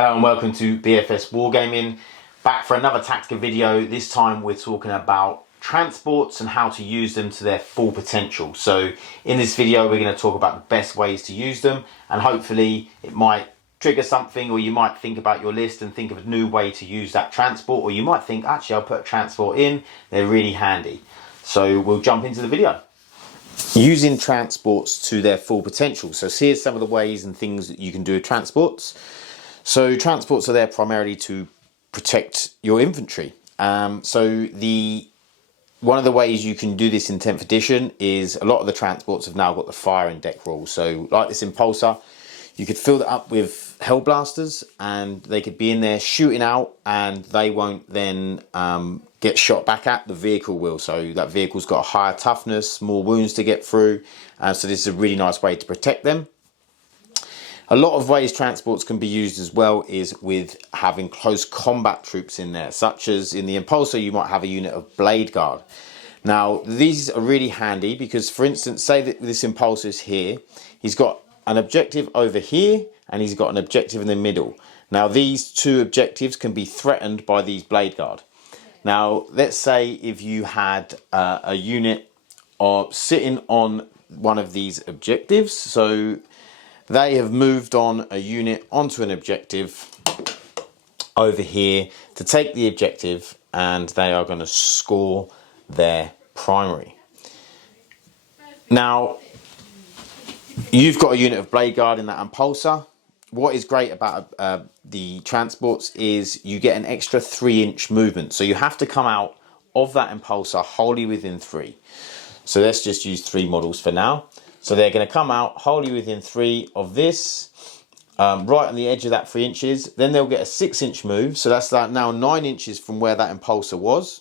Hello and welcome to BFS Wargaming. Back for another Tactica video. This time we're talking about transports and how to use them to their full potential. So in this video we're going to talk about the best ways to use them, and hopefully it might trigger something, or you might think about your list and think of a new way to use that transport, or you might think, actually I'll put a transport in, they're really handy. So we'll jump into the video. Using transports to their full potential. So here's some of the ways and things that you can do with transports. So transports are there primarily to protect your infantry. One of the ways you can do this in 10th edition is a lot of the transports have now got the fire and deck rules. So like this Impulsor, you could fill that up with Hellblasters and they could be in there shooting out, and they won't then get shot back at, the vehicle will. So that vehicle's got a higher toughness, more wounds to get through. So this is a really nice way to protect them. A lot of ways transports can be used as well is with having close combat troops in there, such as in the Impulsor you might have a unit of Blade Guard. Now these are really handy because, for instance, say that this Impulsor is here, he's got an objective over here and he's got an objective in the middle. Now these two objectives can be threatened by these Blade Guard. Now let's say if you had a unit sitting on one of these objectives, so they have moved on a unit onto an objective over here to take the objective, and they are going to score their primary. Now, you've got a unit of Blade Guard in that Impulsor. What is great about the transports is you get an extra 3-inch movement. So you have to come out of that Impulsor wholly within 3. So let's just use 3 models for now. So they're going to come out wholly within 3 of this, right on the edge of that 3 inches. Then they'll get a 6-inch move. So that's now 9 inches from where that Impulsor was.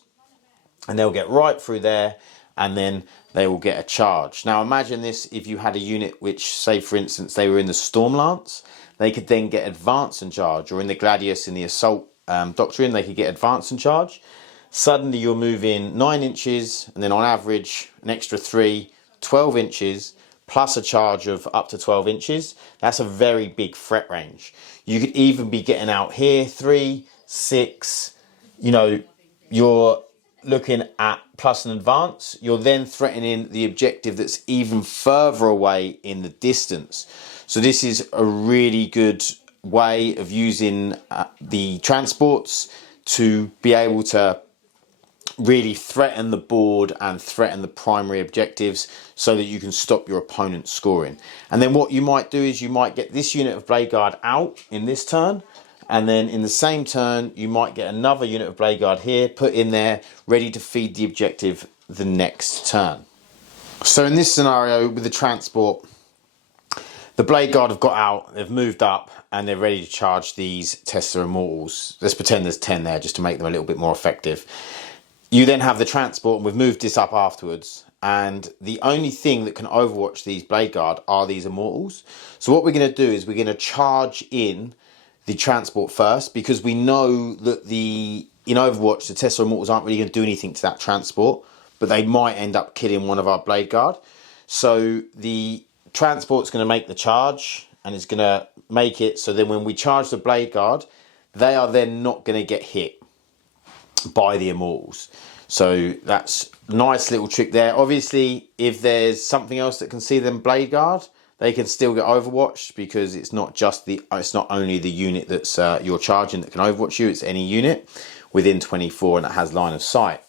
And they'll get right through there, and then they will get a charge. Now imagine this if you had a unit which, say for instance, they were in the Stormlance. They could then get advance and charge, or in the Gladius in the Assault Doctrine, they could get advance and charge. Suddenly you're moving 9 inches, and then on average an extra 3, 12 inches, plus a charge of up to 12 inches. That's a very big threat range. You could even be getting out here 3, 6, you know, you're looking at plus an advance. You're then threatening the objective that's even further away in the distance. So this is a really good way of using the transports to be able to really threaten the board and threaten the primary objectives so that you can stop your opponent scoring. And then what you might do is you might get this unit of Blade Guard out in this turn, and then in the same turn you might get another unit of Blade Guard here put in there ready to feed the objective the next turn. So in this scenario with the transport, the Blade Guard have got out, they've moved up, and they're ready to charge these Tesla Immortals. Let's pretend there's 10 there just to make them a little bit more effective. You then have the transport, and we've moved this up afterwards, and the only thing that can overwatch these Blade Guard are these Immortals. So what we're going to do is we're going to charge in the transport first, because we know that in Overwatch the Tesla Immortals aren't really going to do anything to that transport, but they might end up killing one of our Blade Guard. So the transport's going to make the charge, and it's going to make it so then when we charge the Blade Guard, they are then not going to get hit by the Immortals. So that's a nice little trick there. Obviously, if there's something else that can see them Blade Guard, they can still get overwatched, because it's not only the unit that's you're charging that can overwatch you, it's any unit within 24 and it has line of sight.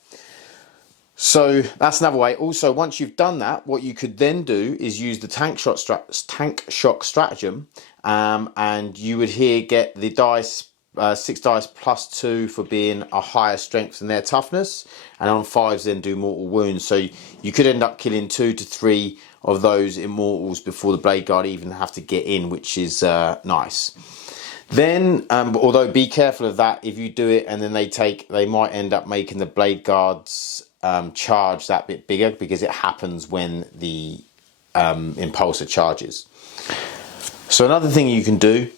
So that's another way. Also, once you've done that, what you could then do is use the tank shock stratagem, and you would here get the dice, 6 dice plus 2 for being a higher strength than their toughness, and on 5s then do mortal wounds. So you could end up killing 2 to 3 of those Immortals before the Blade Guard even have to get in, which is nice. Then, although be careful of that, if you do it and then they might end up making the Blade Guards charge that bit bigger, because it happens when the Impulsor charges. So another thing you can do,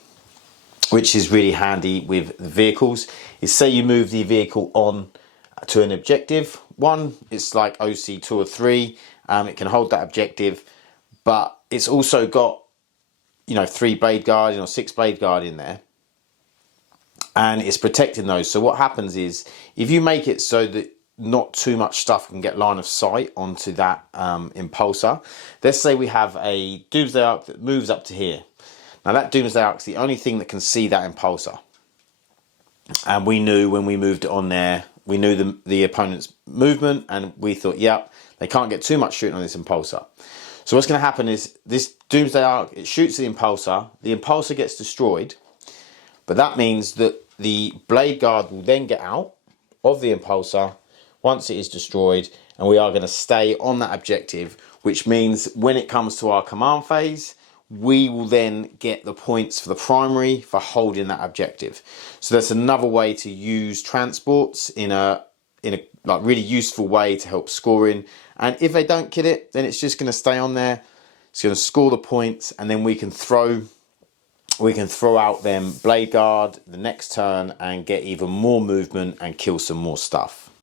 which is really handy with the vehicles, is say you move the vehicle on to an objective. One, it's like OC 2 or 3, it can hold that objective, but it's also got 3 Blade Guard or 6 Blade Guard in there. and it's protecting those. So what happens is, if you make it so that not too much stuff can get line of sight onto that impulsor. Let's say we have a Doomsday Ark that moves up to here. Now that Doomsday Ark is the only thing that can see that impulsor. And we knew when we moved it on there, we knew the opponent's movement, and we thought, yep, they can't get too much shooting on this impulsor. So what's going to happen is this Doomsday Ark, it shoots the impulsor gets destroyed, but that means that the blade guard will then get out of the impulsor once it is destroyed, and we are going to stay on that objective, which means when it comes to our command phase, we will then get the points for the primary for holding that objective. So that's another way to use transports in a like really useful way to help scoring. And if they don't kill it, then it's just going to stay on there. It's going to score the points, and then we can throw out them blade guard the next turn and get even more movement and kill some more stuff.